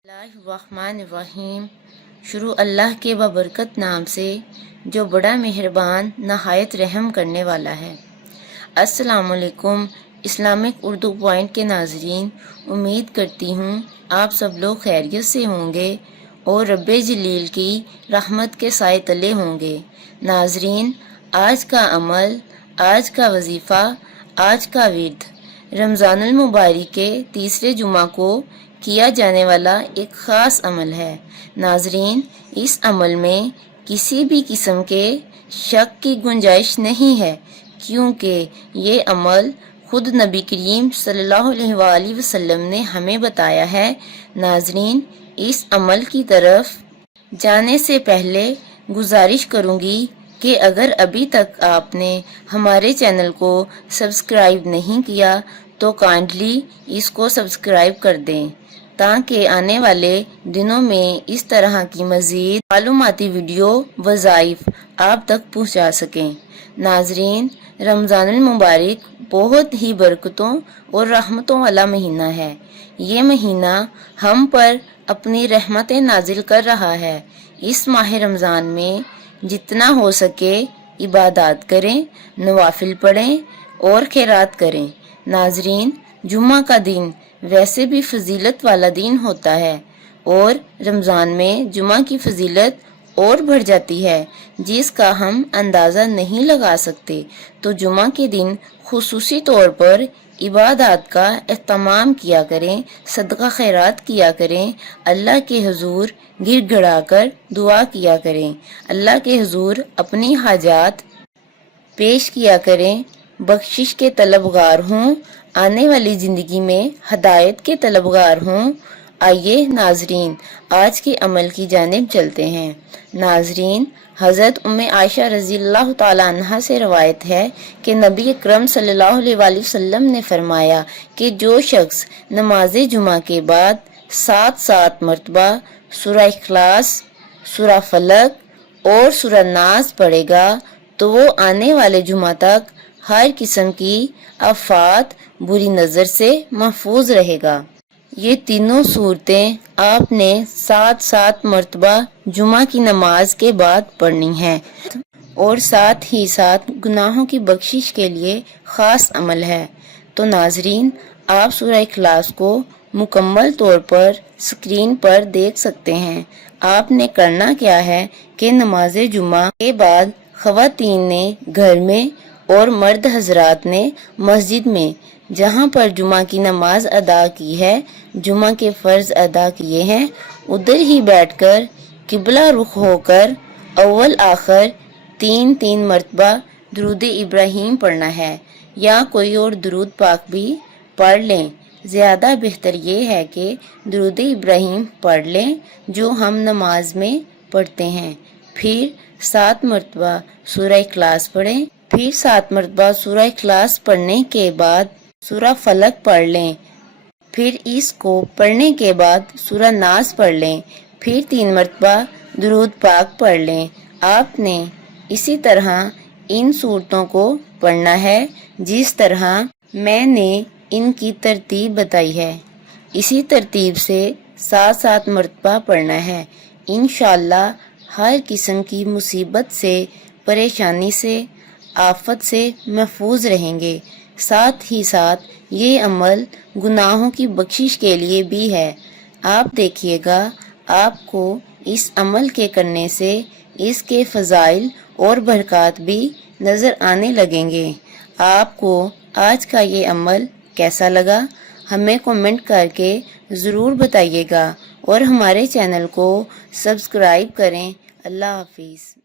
बिस्मिल्लाहिर्रहमानिर्रहीम। शुरू अल्लाह के बबरकत नाम से जो बड़ा मेहरबान नहायत रहम करने वाला है। अस्सलामुअलैकुम इस्लामिक उर्दू पॉइंट के नाजरीन, उम्मीद करती हूँ आप सब लोग खैरियत से होंगे और रब्बे जलील की रहमत के साए तले होंगे। नाजरीन, आज का अमल, आज का वजीफ़ा, आज का विर्द रमज़ानुल मुबारक के तीसरे जुमा को किया जाने वाला एक ख़ास अमल है। नाजरीन, इस अमल में किसी भी किस्म के शक की गुंजाइश नहीं है, क्योंकि ये अमल खुद नबी करीम सल्लल्लाहु अलैहि वसल्लम ने हमें बताया है। नाजरीन, इस अमल की तरफ जाने से पहले गुजारिश करूँगी कि अगर अभी तक आपने हमारे चैनल को सब्सक्राइब नहीं किया तो काइंडली इसको सब्सक्राइब कर दें, ताकि आने वाले दिनों में इस तरह की मज़ीद मालूमाती वीडियो वज़ाइफ आप तक पहुंचा सकें। नाजरीन, रमज़ानुल मुबारक बहुत ही बरकतों और रहमतों वाला महीना है। ये महीना हम पर अपनी रहमतें नाजिल कर रहा है। इस माह रमज़ान में जितना हो सके इबादत करें, नवाफिल पढ़ें और खैरात करें। नाजरीन, जुम्मा का दिन वैसे भी फजीलत वाला दिन होता है और रमज़ान में जुम्मा की फजीलत और बढ़ जाती है, जिसका हम अंदाज़ा नहीं लगा सकते। तो जुम्मा के दिन खुसूसी तौर पर इबादत का एहतमाम किया करें, सदका खैरात किया करें, अल्लाह के हुजूर गिड़गिड़ा कर दुआ किया करें, अल्लाह के हुजूर अपनी हाजात पेश किया करें। बख्शिश के तलबगार हों, आने वाली ज़िंदगी में हदायत के तलबगार हों। आइए नाजरीन, आज के अमल की जानिब चलते हैं। नाजरीन, हज़रत उम्मे आयशा रज़ियल्लाहु ताला अन्हा से रवायत है कि नबी अकरम सल्लल्लाहु अलैहि वसल्लम ने फरमाया कि जो शख्स नमाज जुमा के बाद 7 मरतबा सूरह इखलास, सूरह फलक और सूरह नास पढ़ेगा तो वो आने वाले जुमा तक हर किस्म की आफात, बुरी नज़र से महफूज रहेगा। ये तीनों सूरतें आपने 7 मरतबा जुमा की नमाज के बाद पढ़नी है और साथ ही साथ गुनाहों की बख्शिश के लिए ख़ास अमल है। तो नाजरीन, आप सूरह इखलास को मुकम्मल तौर पर स्क्रीन पर देख सकते हैं। आपने करना क्या है कि नमाज जुमा के बाद ख़वातीन ने घर में और मर्द हजरात ने मस्जिद में जहाँ पर जुमा की नमाज अदा की है, जुमा के फ़र्ज अदा किए हैं, उधर ही बैठकर किबला रुख होकर अव्वल आखिर 3 मरतबा दुरूद इब्राहीम पढ़ना है, या कोई और दुरूद पाक भी पढ़ लें। ज़्यादा बेहतर ये है कि दुरूद इब्राहीम पढ़ लें जो हम नमाज में पढ़ते हैं। फिर 7 मरतबा सूरह इखलास पढ़ें। फिर 7 मरतबा सूरह इखलास पढ़ने के बाद सूरह फलक पढ़ लें। फिर इसको पढ़ने के बाद सूरह नास पढ़ लें। फिर 3 मरतबा दुरूद पाक पढ़ लें। आपने इसी तरह इन सूरतों को पढ़ना है जिस तरह मैंने इनकी तरतीब बताई है। इसी तरतीब से 7 मरतबा पढ़ना है। इंशाअल्लाह हर किस्म की मुसीबत से, परेशानी से, आफत से महफूज रहेंगे। साथ ही साथ ये अमल गुनाहों की बख्शिश के लिए भी है। आप देखिएगा, आपको इस अमल के करने से इसके फ़ज़ाइल और बरक़ात भी नज़र आने लगेंगे। आपको आज का ये अमल कैसा लगा हमें कमेंट करके ज़रूर बताइएगा और हमारे चैनल को सब्सक्राइब करें। अल्लाह हाफिज़।